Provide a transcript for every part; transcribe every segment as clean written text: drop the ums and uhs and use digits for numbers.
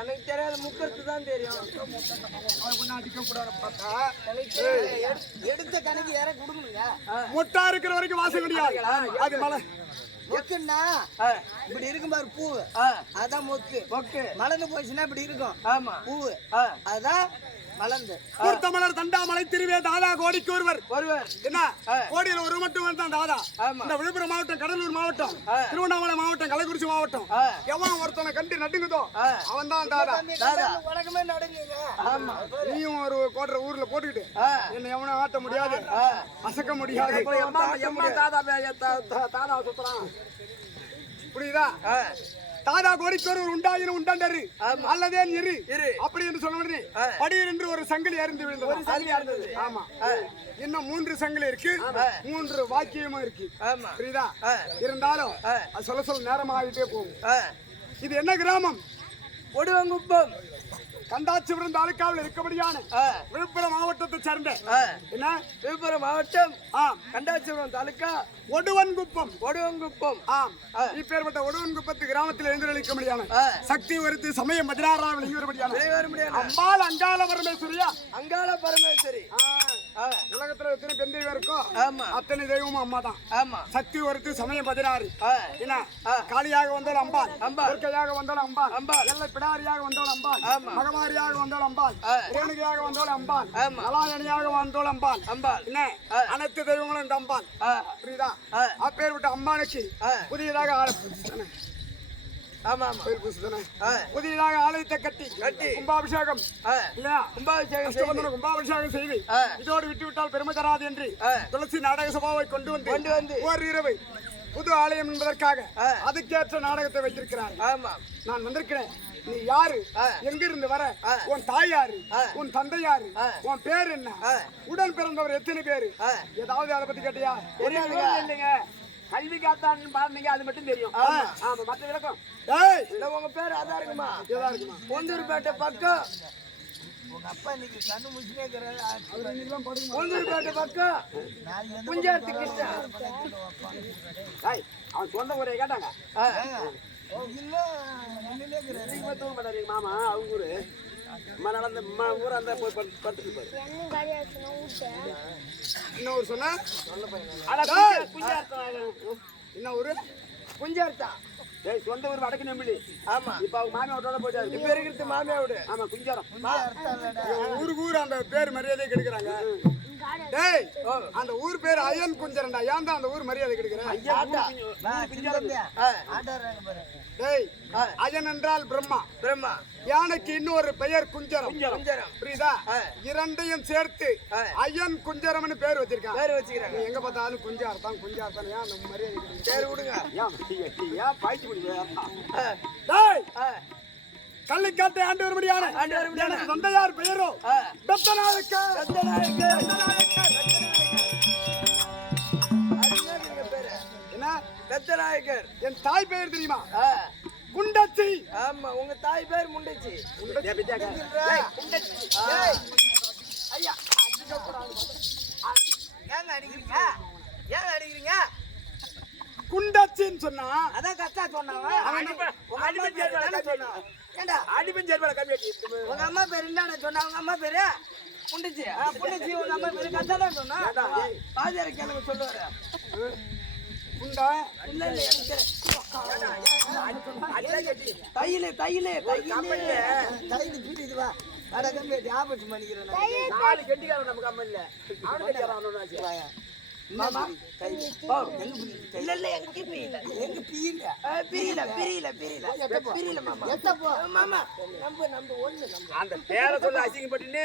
எனக்கு தெரியாத முக்கத்து தான் தெரியும். அடிக்க கூடாது பார்த்தா எடுத்த கணக்கு யார கொடுக்கணுங்க. முட்டா இருக்கிற வரைக்கும் வாசம் கிடையாது. அது மலை மொக்குன்னா இப்படி இருக்கும் பாரு பூ, அதான் மொக்கு. மொக்கு மலர்ந்து போச்சுன்னா இப்படி இருக்கும். ஆமா பூ அதான் மலர்ந்து. கூர்த்தமலர் தண்டாமலை திருவே தாதா கோடிக்கு ஒருவர் என்ன கோடியில் ஒரு மட்டும் தான் தாதா. இந்த விழுப்புரம் மாவட்டம், கடலூர் மாவட்டம், திருவண்ணாமலை மாவட்டம், கள்ளக்குறிச்சி மாவட்டம் எவன் ஒருத்தனை கண்டு நடுங்குதோ அவன் தான் தாதா. உலகமே நடுங்குங்க. ஆமா நீயும் ஒரு கோட்டை ஊர்ல போட்டுக்கிட்டு என்ன எவனும் ஆட்ட முடியாது, அசக்க முடியாது. தாதா சுத்துறான் புரியுதா? தாதா கோடிக்கொரு உண்டாயினும் உண்டண்டரு அல்லதே இரு அப்படி என்று சொன்ன உடனே படியில் என்று ஒரு சங்கிலி அருந்து விழுந்தது. ஆமா இன்னும் 3 சங்கிலி இருக்கு, 3 வாக்கியமும் இருக்கு. புரியுதா? இருந்தாலும் சொல்ல சொல்ல நேரம் ஆகிட்டே போகும். இது என்ன கிராமம்? ஒடுவங்குப்பம். கண்டாச்சிபுரம் தாலுக்காவில் இருக்கபடியான விழுப்புரம் மாவட்டத்தை சேர்ந்த என்ன விழுப்புரம் மாவட்டம் கண்டாச்சிபுரம் தாலுக்கா ஒடுவன்குப்பம். ஆம் இப்பேற்பட்ட ஒடுவன்குப்பத்து கிராமத்தில் எழுந்திருக்க முடியாது. சக்தி வருத்து சமயம் மதிராராவில் இங்கு அம்பாள் அங்காள பரமேஸ்வரியா? அங்காள பரமேஸ்வரி. உலகத்துல எத்தனை பெண் தெய்வம் இருக்கோ அத்தனை தெய்வமும் அம்மா தான். சக்தி வருத்து சமயம் பதினாறு. என்ன காளியாக வந்தாலும் அம்பாள், துர்க்கையாக வந்தாலும் அம்பாள், எல்லை பிடாரியாக வந்தாலும் அம்பாள், மகமாரியாக வந்தாலும் அம்பாள், ரேணுகையாக வந்தாலும் அம்பாள், நலாயணியாக வந்தாலும் அம்பாள். என்ன அனைத்து தெய்வங்களும் இந்த அம்பாள். புரியுதா? அப்பேற்பட்ட அம்பானுக்கு புதியதாக புதியதாக ஆலயத்தை கட்டி கும்பாபிஷேகம் கும்பாபிஷேகம் செய்து இதோடு விட்டுவிட்டால் பெருமை தராது என்று துளசி நாடக சபாவை கொண்டு வந்து ஓர் இரவு புது ஆலயம் என்பதற்காக அதுக்கேற்ற நாடகத்தை வைத்திருக்கிறார். நான் வந்திருக்கிறேன். நீ யாரு, எங்கிருந்து வர, உன் தாய் யாரு, உன் தந்தை யாரு, உன் பேர் என்ன, உடன் பிறந்தவர் எத்தனை பேரு, ஏதாவது அதை பத்தி கேட்டியா? இல்லைங்க, கல்வி காத்தான்னு பாருங்க, அது மட்டும் தெரியும். மற்ற விளக்கம் உங்க பேர் அதான் இருக்குமா? பொந்தூர்பேட்டை பக்கம். உங்க அப்பா இன்னைக்கு கண்ணு முடிச்சுனே இருக்கிறாரு. பொந்தூர்பேட்டை பக்கம் குஞ்சார்த்தி கிருஷ்ணா. அவன் சொந்த ஊரை கேட்டாங்க. மாமா அவங்க ஊரு நடந்த ஊர் அந்த போய் படுத்துட்டு போய் என்ன ஊர் சொன்ன? என்ன ஊரு? குஞ்சார்த்தா. சொந்த ஊர் வடக்கு நம்பிலி. ஆமா இப்ப அவங்க மாமியாவோட போயிட்டாரு. இப்ப இருக்கிறது மாமியாவோட. ஆமா குஞ்சாரம். ஊருக்கு ஊர் அந்த பேர் மரியாதை கெடுக்கிறாங்க. டேய் அந்த ஊர் பேர் அயன் குஞ்சரண்டா. ஏன் தான் அந்த ஊர் மரியாதை கெடுக்கிறேன்? டேய் அயன் என்றால் பிரம்மா, யானைக்கு இன்னொரு பெயர் குஞ்சரம். புரியுதா? இரண்டையும் சேர்த்து அயன் குஞ்சரம்னு பேர் வச்சிருக்காங்க. எங்க பார்த்தாலும் குஞ்சார்த்தான் ஏன் அந்த மரியாதை பேர் விடுங்க. ஏன் பாய்ச்சி முடியும்? டேய் கள்ளிக்காட்டை ஆண்டு வரும்படியான எனக்கு தந்தையார் பெயரோ பெத்தநாயக்கர். என் தாய் பெயர் தெரியுமா? குண்டச்சி. ஆமா உங்க தாய் பேர் முண்டச்சி. ஐயா ஏங்க அடிக்கிறீங்க? குண்டச்சின்னு சொன்னா அதான் கரெக்டா சொன்னாங்க. உங்க அம்மா பேர் என்ன சொன்னா? உங்க அம்மா பேரு புண்டிச்சி. உங்க அம்மா பேரு கரெக்டா தான் சொன்னா. பாஜார கேளுங்க சொல்லுவாரு. குண்டா இல்ல தையில பீடிதுவா அடக்கம் பேட்டி ஆபத்து பண்ணிக்கிறேன். 4 கெட்டிக்காரன் நம்ம கம்பெனில அவன் கெட்டிக்காரன். மாமா இல்ல எங்க பிரியல மாமா. எத்தப்போ மாமா நம்ம ஒண்ணு அந்த பேரை சொல்ல அசிங்கப்பட்டுன்னு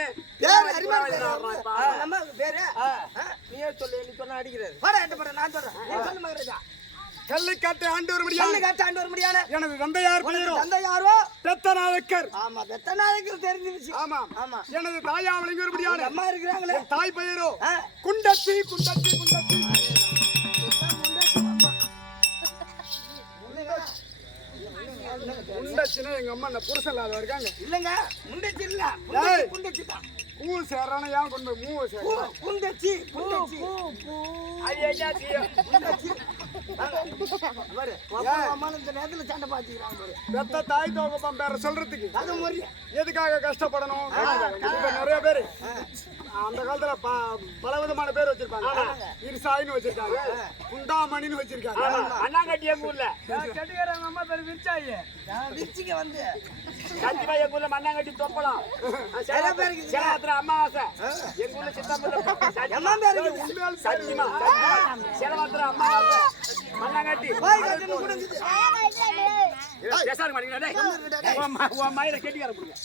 நம்ம பேரு நீயே சொல்லு. நீ சொன்னா அடிக்கிறாரு. வாடா எட்ட போற நான் சொல்றேன். நீ சொல்லு மகராஜா. கள்ளிக்காட்டை ஆண்டு வரும்படியான எனது தந்தையார் தந்தையாரோ பெத்தநாயக்கர். ஆமா பெத்தநாயக்கர் தெரிஞ்சிருச்சு. ஆமா எனது தாயா வரும்படியான அம்மா இருக்கிறாங்களே தாய் பெயரோ குண்டச்சி. குண்டச்சின்னா எங்க அம்மா அந்த புருஷன் இல்லாத இருக்காங்க. இல்லங்க முண்டச்சி இல்ல குண்டச்சி தான். பூ சேரான ஏன் கொண்டு போய் மூவ சேர குண்டச்சி பாரு அப்பா அம்மா இந்த நேரத்துல சண்டை பாத்துக்கிறாங்க பாரு. பெத்த தாய் தோகப்பம் பேர சொல்றதுக்கு அது முறை எதுக்காக கஷ்டப்படணும்? இப்ப நிறைய பேரு அந்த காலத்துல பல விதமான பேர் வச்சிருப்பாங்க. இருசாயின்னு வச்சிருக்காங்க, குண்டாமணின்னு வச்சிருக்காங்க. அண்ணாங்கட்டி எங்க ஊர்ல கட்டிக்காரங்க அம்மா பேர் விரிச்சாயி விச்சிங்க வந்து கண்டிப்பா எங்க ஊர்ல மண்ணாங்கட்டி தொப்பலாம் சில பேருக்கு சேலத்துல அமாவாசை எங்க ஊர்ல சித்தம்பரம் எம்மா பேருக்கு சத்தியமா சேலத்துல அமாவாசை மண்ணாங்கட்டி போய் கட்டின்னு குடுங்குது. பேசாரு மாட்டீங்களா உன் மாயில கெட்டிக்கார கொடுங்க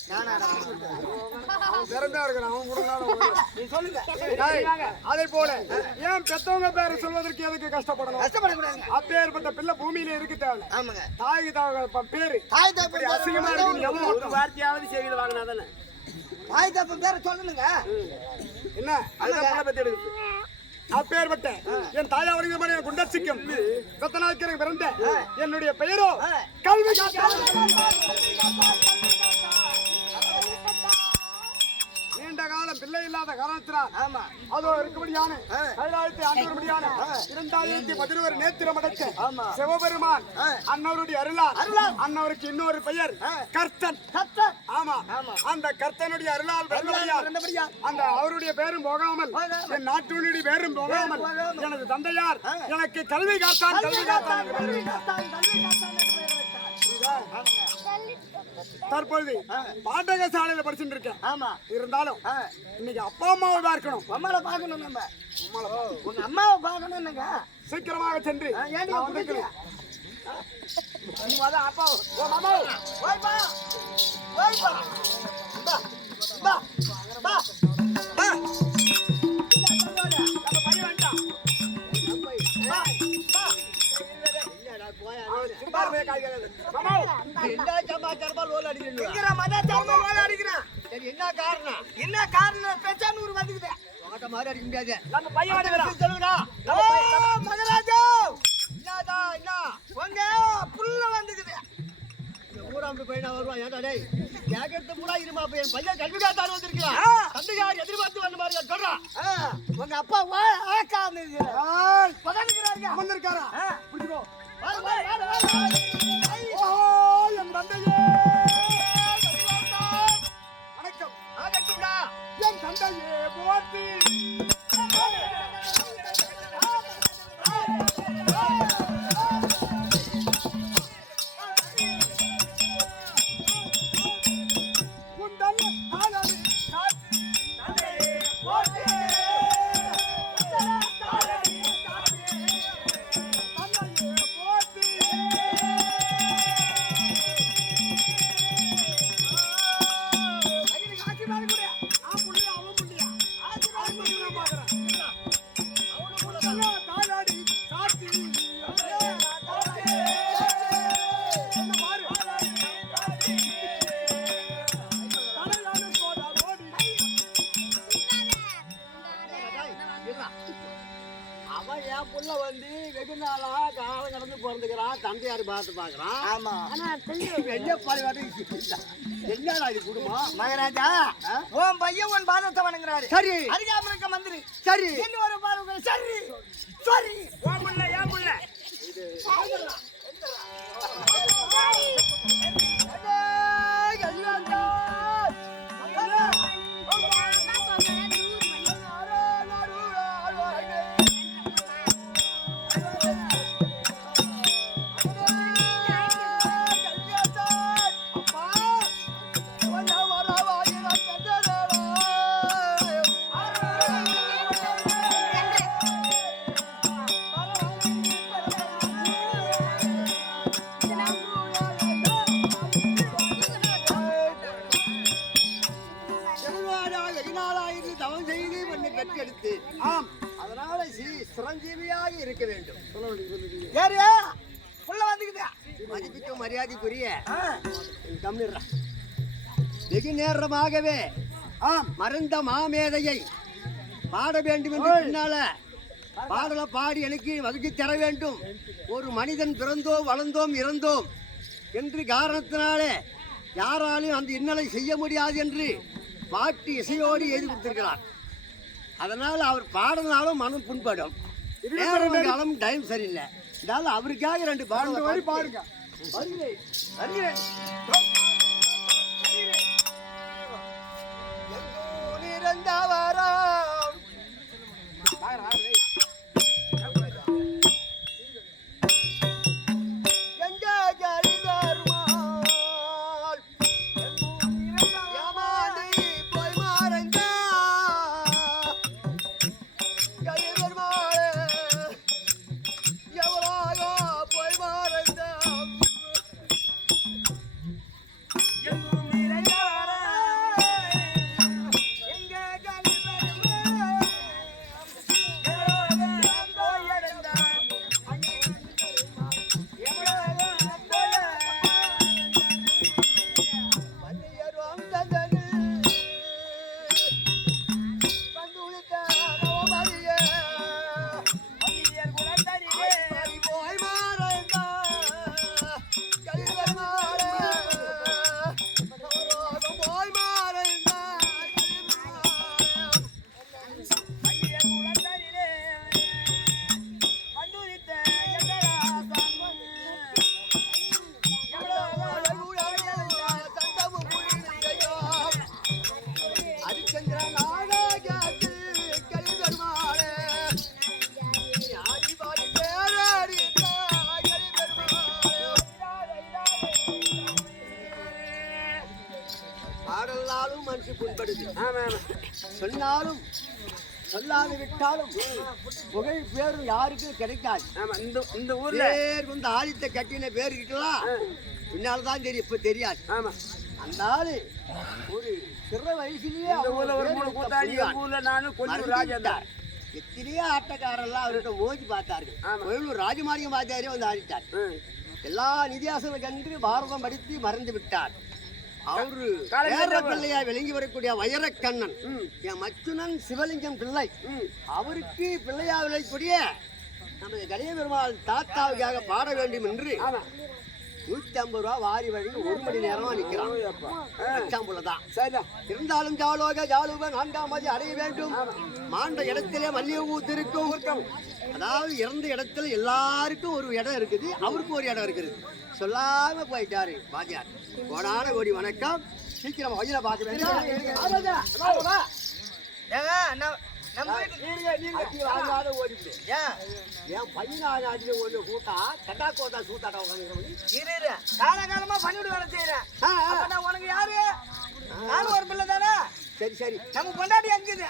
அவன் திறந்தா இருக்கிறான், அவன் கூட நீ சொல்லுங்க. அதே போல ஏன் பெத்தவங்க பேரை சொல்வதற்கு எதுக்கு கஷ்டப்படணும்? கஷ்டப்படக்கூடாதுங்க. அப்பேற்பட்ட பிள்ளை பூமியில இருக்கு தேவை. ஆமாங்க. தாய்க்கு பேரு தாய் இப்படி தப்பு அசிங்கமா இருக்குன்னு எவன் ஒரு வார்த்தையாவது செய்தியில் வாங்கினா தானே தாய் தப்பு பேர சொல்லணுங்க. என்ன அதுதான் புள்ள பெத்து எடுக்குது அப்பேற்பட்ட என் தாயாவடிங்க குண்டசிக்கும் ரத்தனாக்கிற பிறந்த என்னுடைய பெயரோ கல்வி நீண்ட காலம் பிள்ளை இல்லாத காரணத்தினால் ஆமா அதோ இருக்கும்படியான 1500 2011 நேத்திரம் அடைக்க சிவபெருமான் அன்னவருடைய அருளால் அன்னவருக்கு இன்னொரு பெயர் கர்த்தன். ஆமா அந்த கர்த்தனுடைய அருளால் பிறந்தபடியால் அந்த அவருடைய பேரும் போகாமல் என் நாட்டுடைய பேரும் போகாமல் எனது தந்தையார் எனக்கு கல்வி காத்தான் என்று பெயர் வைத்தார். தற்பொழுது பாடகசாலையில படிச்சுட்டு இருக்கேன். ஆமா இருந்தாலும் இன்னைக்கு அப்பா அம்மாவை பார்க்கணும். அம்மாவை பார்க்கணும். நம்ம உங்க அம்மாவை பார்க்கணும்னுங்க. சீக்கிரமாக சென்று ஏன் நான் வந்திருக்கிறேன். அப்பா ஓ மாமா ஓய்பா ஓய்பா பா பா பா பா நம்ம பையன் வந்துட்டான். என்ன காரணம் பெச்சானூர் வந்துக்குது. அடிக்க முடியாது. நம்ம பையன் வந்துக்கிறான் சொல்லுங்கடா. மகராஜா என்ன உங்க புள்ள வந்துக்குது. ஊராம்பு பையனா வருவான். ஏன்டா டேய் கேட்கறது பூரா இருமா என் பையன் கல்வி காத்தாரு வந்திருக்கிறான். தந்தையார் எதிர்பார்த்து வந்த மாதிரி சொல்றான். உங்க அப்பா ஆக்காம அமர்ந்திருக்காரா? பிடிச்சுக்கோ. என் தந்தையே வணக்கம். என் தந்தையே போற்றி. அவன் என் புள்ள வந்து வெகு நாளா காலம் கடந்து பிறந்துக்கிறான். தந்தையாரு பார்த்து பாக்குறான். ஆமா ஆனா என்ன பாடு என்னடா இது குடும்பம். மகராஜா உன் பையன் உன் பாதத்தை வணங்குறாரு. சரி அதுக்காம இருக்க மந்திரி. சரி என்ன ஒரு பாருங்க. சரி சரி உன் புள்ள என் புள்ள பெற்றெடுத்து அதனால சிரஞ்சீவியாக இருக்க வேண்டும். மதிப்பிக்க மரியாதைக்குரிய வெகு நேரமாகவே மறந்த மாமேதையை பாட வேண்டும் என்று பின்னால பாடலை பாடி எனக்கு வகுத்து தர வேண்டும். ஒரு மனிதன் பிறந்தோம் வளர்ந்தோம் இறந்தோம் என்று காரணத்தினாலே யாராலும் அந்த இன்னலை செய்ய முடியாது என்று பாட்டு இசையோடு எழுதி கொடுத்திருக்கிறார். அதனால் அவர் பாடினாலும் மனம் புண்படும். நேரம் டைம் சரியில்லை. இருந்தாலும் அவருக்காக 2 பாடல் வரி பாருங்க. வருகிறேன் வருகிறேன். பாடல்னாலும் மனசு புண்படுது. சொன்னாலும் சொல்லாது விட்டாலும் புகை பேரும் யாருக்கும் கிடைக்காது. இந்த ஊர்ல பேர் வந்து ஆதித்த கட்டின பேர் இருக்கலாம், பின்னால்தான் தெரியும், இப்ப தெரியாது. அந்த ஆளு ஒரு சிறு வயசுலயே ஊர்ல ஒரு 3 கூத்தாடி, ஊர்ல நானும் கொஞ்சம் ராஜா எத்தனையோ ஆட்டக்காரெல்லாம் அவர்கிட்ட மோதி பார்த்தார்கள். கோயிலூர் ராஜமாரியம் வாத்தியாரே வந்து ஆடிட்டார். எல்லா நிதியாசனம் கண்டு பாரதம் படித்து மறந்து விட்டார். அவரு பிள்ளையா விளங்கி வரக்கூடிய வைரக்கண்ணன் என் மச்சுனன் சிவலிங்கம் பிள்ளை, அவருக்கு பிள்ளையா விளையக்கூடிய நமது கலிய பெருமாள் தாத்தாவுக்காக பாட வேண்டும் என்று 150 ரூபா வாரி வழங்கி 1 மணி நேரமா நிக்கிறான். இருந்தாலும் ஜாலோக ஜாலுவ 4ஆம் மதி அடைய வேண்டும். மாண்ட இடத்திலே மல்லிகை ஊத்திருக்கும். அதாவது இறந்த இடத்துல எல்லாருக்கும் ஒரு இடம் இருக்குது, அவருக்கும் ஒரு இடம் இருக்குது. சொல்லாம போயிட்டாரு பாஜியார். கோடான கோடி வணக்கம். சீக்கிரம் வயல பார்க்க வேண்டும். காலகாலமா பண்ணிவிட்டு வர செய்யறேன். உனக்கு யாரு? நானும் ஒரு பிள்ளை தானே. சரி சரி, நம்ம கொண்டாடி அங்குது.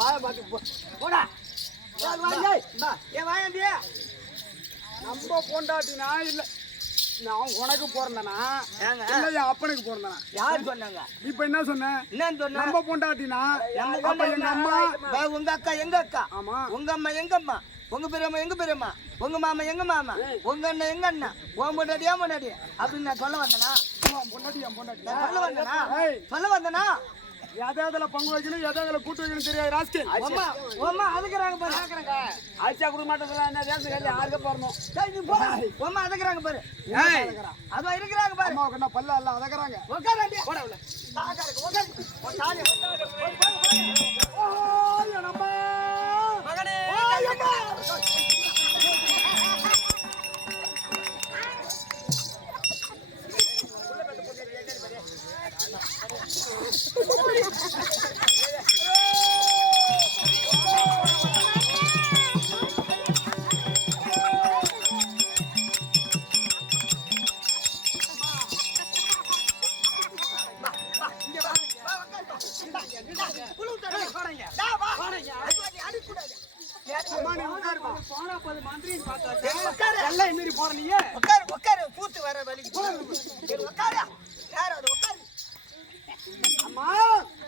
வாய பார்த்து போடா. ஏன் வாயண்டியா? நம்ம பொண்டாட்டினா இல்ல நான் உனக்கு பிறந்தனா இல்ல என் அப்பனுக்கு பிறந்தனா? யாரு சொன்னாங்க? இப்ப என்ன சொன்ன? என்னன்னு சொன்ன? நம்ம பொண்டாட்டினா நம்ம எங்க அம்மா, உங்க அக்கா எங்க அக்கா, ஆமா, உங்க அம்மா எங்க அம்மா, உங்க பெரியம்மா எங்க பெரியம்மா, உங்க மாமா எங்க மாமா, உங்க அண்ணன் எங்க அண்ணன், உன் பொண்டாட்டி ஏன் பொண்டாட்டி அப்படின்னு நான் சொல்ல வந்தனா? பொண்டாட்டி என் பொண்டாட்டி சொல்ல வந்தனா? எதாவது பங்கு வைக்கணும், எதாவது கூட்டு வைக்கணும் தெரியாது ராஸ்கேல். அம்மா அதுக்குறாங்க பாரு. ஆச்சா கொடுக்க மாட்டேங்கிறா, என்ன தேசம் கல்வி யாருக்கு போறணும்? அம்மா அதுக்குறாங்க பாரு. அதுவா இருக்கிறாங்க பாரு. அம்மாவுக்கு என்ன பல்ல அல்ல அதக்குறாங்க. உட்காராண்டி. மகனே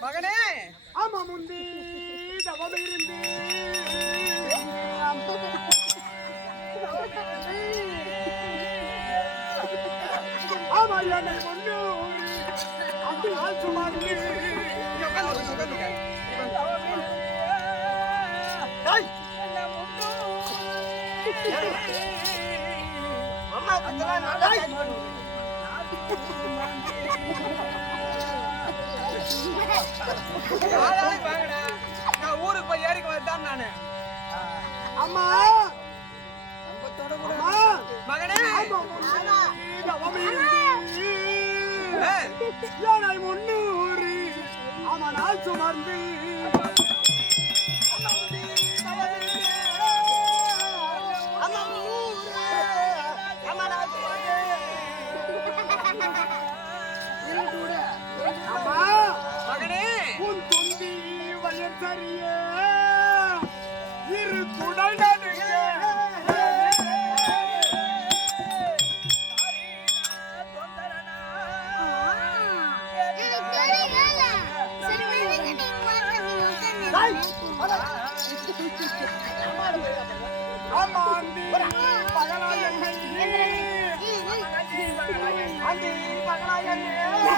மகனே ஆமா முந்தி தவம் இருந்து ஆமா என்னை கொண்டு அந்த சுமாரி நான் ஊருக்கு போய் ஏறிக்கு வரதான் நானு. அம்மா மகனே யானை 300 அவனால் சுமர்ந்து மகனே உன் தொந்தி வயர் சரிய இரு குடல் நடுங்க ஆமா அந்தி பகலாய் என்னை அந்தி பகலாய் என்னை